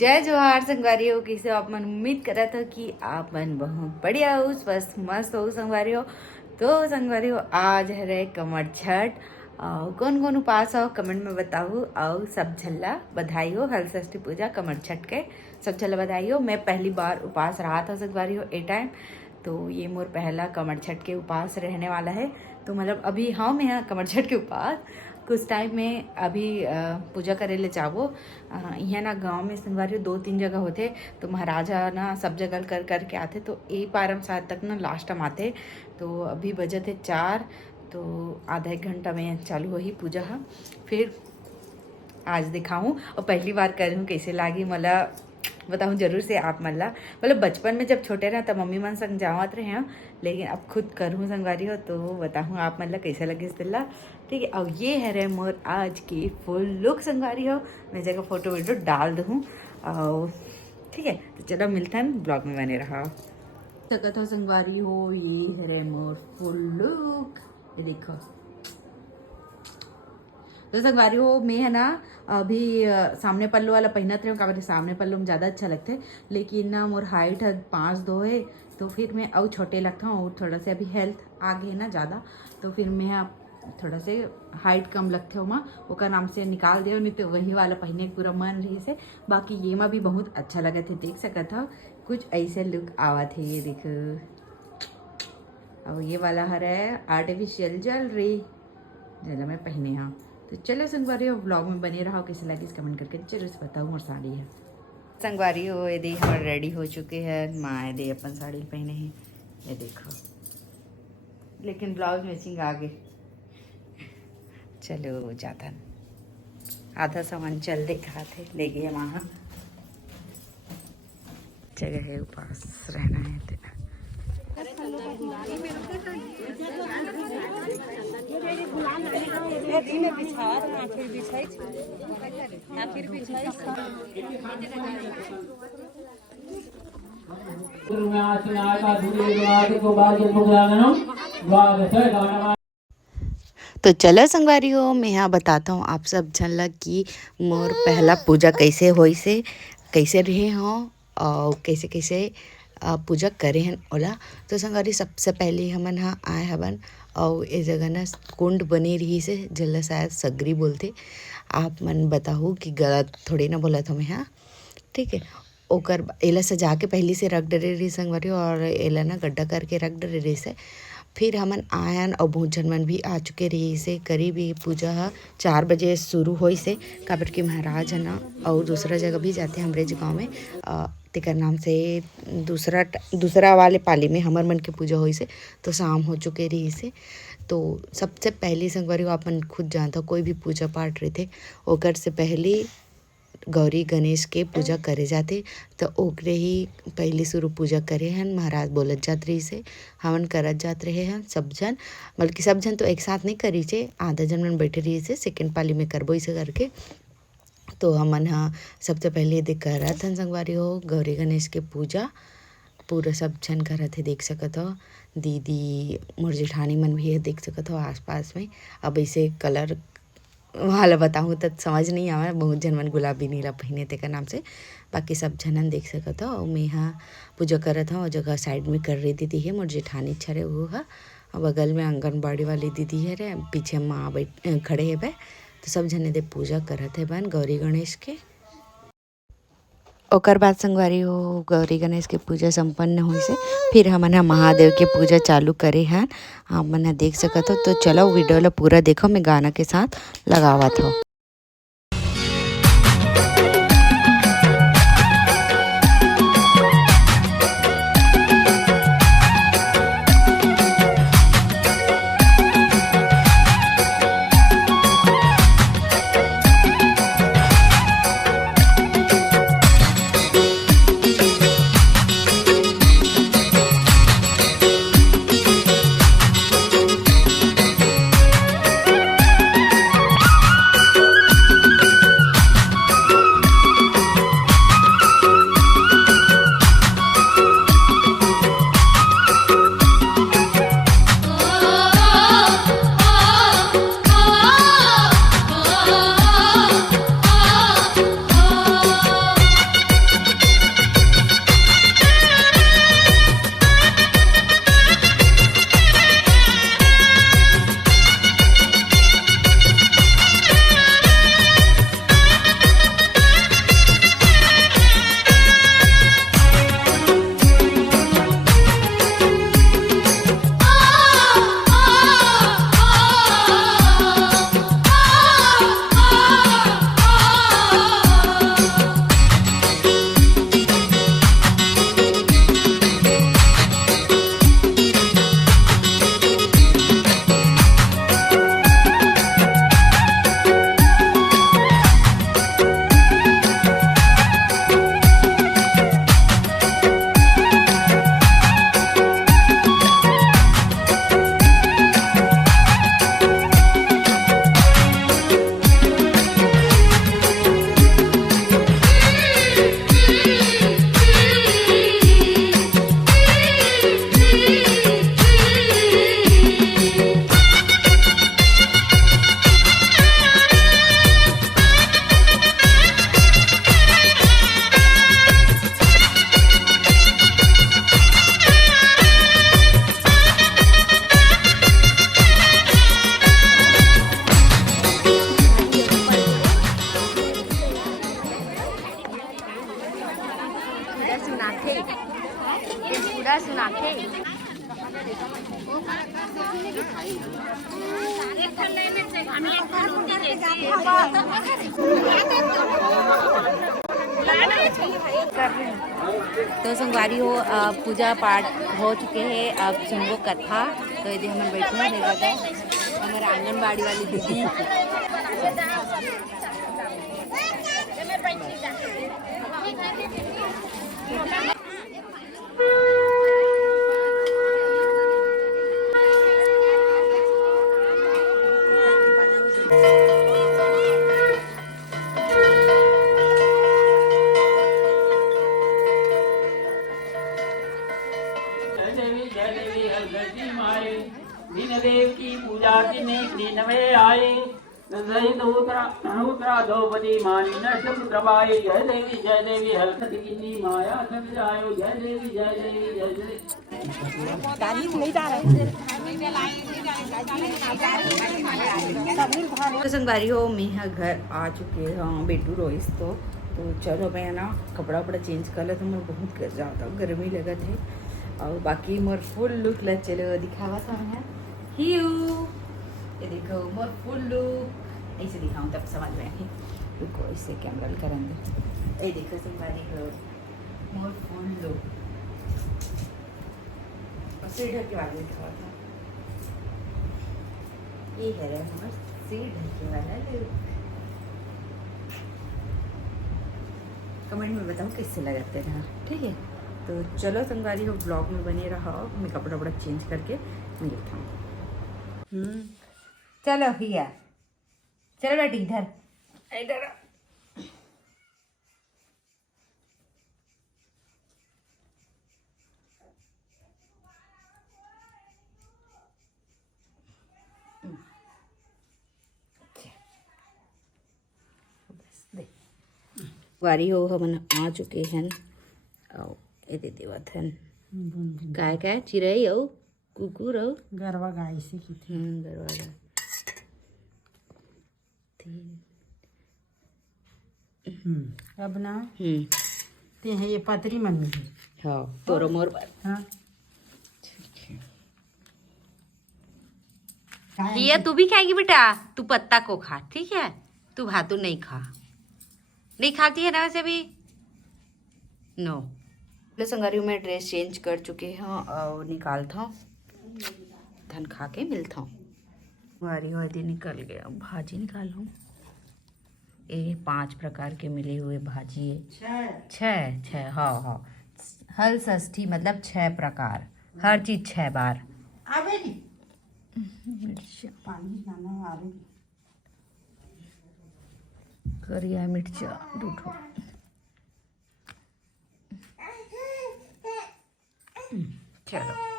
जय जोहार संगवारियों, कैसे हो आप? मन उम्मीद कर रहा था कि आप मन बहुत बढ़िया हो, स्वस्थ मस्त हो संगवारियों। तो संगवारियों आज है रे कमर छठ। कौन कौन उपास हो कमेंट में बताओ। और सब झल्ला बधाई हो हल षष्ठी पूजा कमर छठ के सब झल्ला बधाई हो। मैं पहली बार उपास रहा था संगवारियों ए टाइम, तो ये मोर पहला कमर छठ के उपास रहने वाला है। तो मतलब अभी हाँ मैं यहाँ कमर छठ के उपास कुछ टाइम में अभी पूजा करे ले जाबो। यहाँ ना गांव में संगवारियों 2-3 जगह होते, तो महाराजा ना सब जगह कर कर के आते, तो एक पारम साथ तक ना लास्ट टाइम आते। तो अभी बजे थे 4, तो आधा एक घंटा में चालू वही पूजा है। फिर आज दिखाऊँ और पहली बार कर हूँ कैसे लागी मला बताऊँ जरूर से आप मल्ला। मतलब बचपन में जब छोटे रहे तब मम्मी मन संग जावत रहे हैं, लेकिन अब खुद करूँ संगवारी हो तो बताऊँ आप मतलब कैसा लगे इस दिल्ला। ठीक है, और ये है रे मोर आज की फुल लुक संगवारी हो। मैं जगह फोटो वीडियो डाल दूँ और ठीक है, तो चलो मिलता है ब्लॉग में बने रहा। सकत हो संगवारी हो, ये है रे मोर फुल लुक, ये देखो। तो संगवारी हो मैं है ना अभी सामने पल्लू वाला पहनत रही हूँ, काबर सामने पल्लू में ज़्यादा अच्छा लगता है, लेकिन ना मोर हाइट है 5'2" है, तो फिर मैं और छोटे लगता हूँ और थोड़ा से अभी हेल्थ आगे है ना ज़्यादा, तो फिर मैं अब थोड़ा से हाइट कम लगते हो माँ वो नाम से निकाल दे, नहीं तो वही वाला पहने पूरा मन रही से। बाकी ये माँ भी बहुत अच्छा लगा थे, देख सका था कुछ ऐसे लुक आवा थे। ये देखो, अब ये वाला है आर्टिफिशियल ज्वेलरी जला मैं पहने हाँ। तो चलो संगवारी हो ब्लॉग में बने रहो, कैसे लगे इस कमेंट करके जरूर से बताऊँ। और साड़ी है संगवारी हो, यदि हम रेडी हो चुके हैं माँ यदि अपन साड़ी पहने हैं, ये देखो, लेकिन ब्लाउज मैचिंग आगे। चलो जाता आधा सामान चल देखा थे ले गए वहाँ जगह है उपास रहना है तेरा। तो चलो संगवारी हो मैं यहाँ बताता हूँ आप सब झलक कि मोर पहला पूजा कैसे होई से, कैसे रहे हों और कैसे कैसे पूजा करे हैं ओला। तो संगवारी सबसे पहले हमन हाँ आए हवन और ये जगह ना कुंड बनी रही से जल्ला शायद सगरी बोलते, आप मन बताओ कि गलत थोड़ी ना बोला था मैं हाँ। ठीक है, ओकर एला सजा के पहले से रख डरे रही संगवारी, और एला ना गड्ढा करके रख डरे रही से। फिर हमन आयन और बहुत जन मन भी आ चुके रही से। करीब ये पूजा 4 बजे शुरू होई से, काबर कि महाराज है ना और दूसरा जगह भी जाते हैं हमारे गाँव में तेकर नाम से दूसरा वाले पाली में हमर मन के पूजा होई से, तो शाम हो चुके रही से। तो सबसे पहले संगवारी को अपन खुद जानता कोई भी पूजा पाठ रहे थे ओकर से पहले गौरी गणेश के पूजा करे जाते, तो ओकरे ही पहले शुरू पूजा करे हैं महाराज बोलत जात रही से, हमन करत जात रहे हैं सब जन। बल्कि सब जन तो एक साथ नहीं करी से, आधा जन मन बैठे रही से सेकेंड पाली में करबो इसे करके। तो हमन हाँ सबसे पहले देख करत हन संगवारी हो गौरी गणेश के पूजा पूरा सब जन करत है, देख सकत हो दीदी मोर जेठानी मन भी है देख सकत हो आसपास में। अब ऐसे कलर वाला बताऊँ तो समझ नहीं आवा, बहुत जन मन गुलाबी नीला पहने थे का नाम से, बाकी सब जनन देख सकत हो। मैं यहाँ पूजा करत हूँ और जगह साइड में कर रही दीदी है मोर जेठानी छरे वो है, बगल में आंगनबाड़ी वाली दीदी है रे, पीछे माँ बैठ खड़े है बे। तो सब जने दे पूजा करत है बन गौरी गणेश के। ओकर बाद संगवारी हो गौरी गणेश के पूजा संपन्न हुई से फिर हमन महादेव के पूजा चालू करे हैं, आप मन देख सकत हो। तो चलो वीडियो ला पूरा देखो, मैं गाना के साथ लगावत हो। सुनाथे, ये पूरा सुनाथे। तो संगवारी हो पूजा पाठ हो चुके हैं, अब सुनबो कथा। तो यदि हम बैठे हैं हमारे आंगनबाड़ी वाली दीदी देव की पूजा दिन में आए द्रौपदी मानी नष्ट पुत्रबाई। जय देवी हलखत गिन्नी माया सब जायो। जय देवी जय देवी। तो संगवारी हो मैं घर आ चुके हैं बेटू रोइस। तो चलो मैं ना कपड़ा वपड़ा चेंज कर ले। तो मोर बहुत ज़्यादा गर्मी लगत है और बाकी मोर फुल लुक ला चलो दिखावा था मैं हियो। ये देखो मोर फुल लुक ऐसे दिखाऊं तब समझ में आई। रुको इससे कैमरा करें दे। ये देखो संगवारी हो मोर फुल लुक और सिर ढक के वाले दिखावा था। ये है रे मोर सिर ढके वाला लुक। कमेंट में बताओ किससे लगाते रहा, ठीक है। तो चलो संगवारी हो ब्लॉग में बने रहा। मैं कपड़ा वपड़ा चेंज करके मिलता हूँ। चलो भैया चलो बेटी इधर इधर। वारी हो हम आ चुके हैं और ये दे देवत हन काय काय चिड़ै हो कुकुर हो गरवा गाय से की थी। गरवा गाय अब ना ते है ये पतरी मम्मी है। हाँ तोरो मोर पर। हाँ हिया तू भी खाएगी बेटा। तू पत्ता को खा, ठीक है। तू भातू नहीं खा, नहीं खाती है ना वैसे भी। नो लो संगारी मैं ड्रेस चेंज कर चुके हैं और निकालता हूँ धन खा के मिलता हूँ। वारी वादी निकल गया। भाजी निकालूँ। ये 5 प्रकार के मिले हुए भाजी है। छः हाँ हल षष्ठी मतलब 6 प्रकार, हर चीज 6 बार आवेगी पानी जाना आवेगी। करिया मिर्चा दूठो चलो